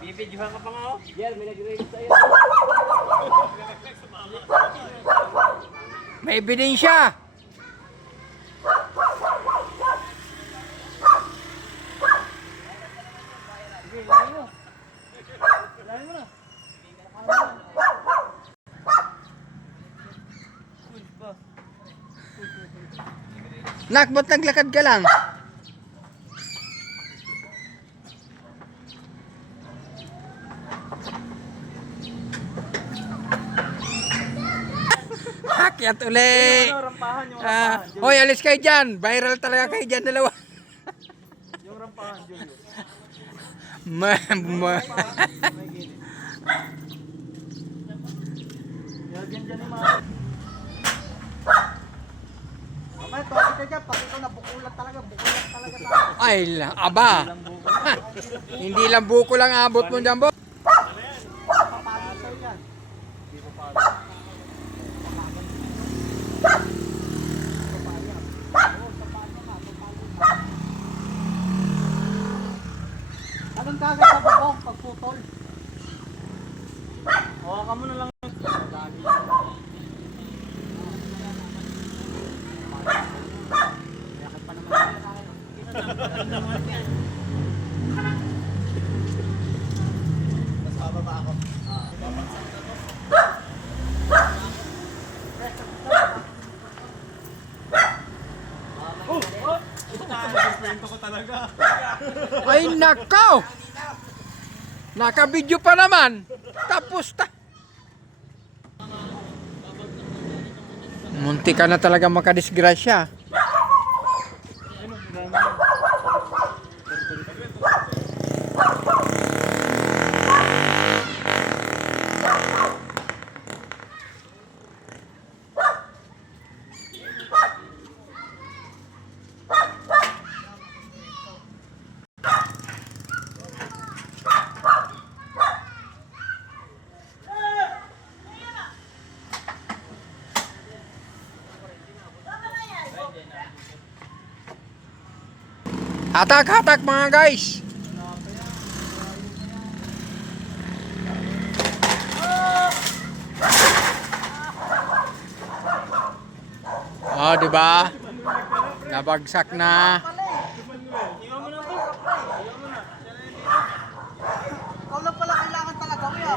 Bibidyohan ka pa nga, oh. Yan, may nag-release sa'yo. May ebidensya. Nak, ba't naglakad ka lang? Hakyat uli. Hoy, alis kayo dyan. Viral talaga kayo dyan, dalawa. Yung rampahan, Julio. Yan dyan yung mga... Mamaya, tawag ka dyan. Pati ito na bukulat talaga. Bukulat talaga tayo. Ay, aba. Hindi lang buko lang abot mo dyan, bo. Papalo sa'yo yan. Hindi papalo. Anong kagad sa babong pagputol? Hawakan mo na lang. Yakit pa naman. Mas bababa ako. Ay, nakaw. Nakabidyo pa naman. Tapos ta. Munti ka na talaga makadisgrasya. Hatak-hatak mga guys. Oh, di ba? Nabagsak na. Ikaw lang pala kailangan talaga, kuya.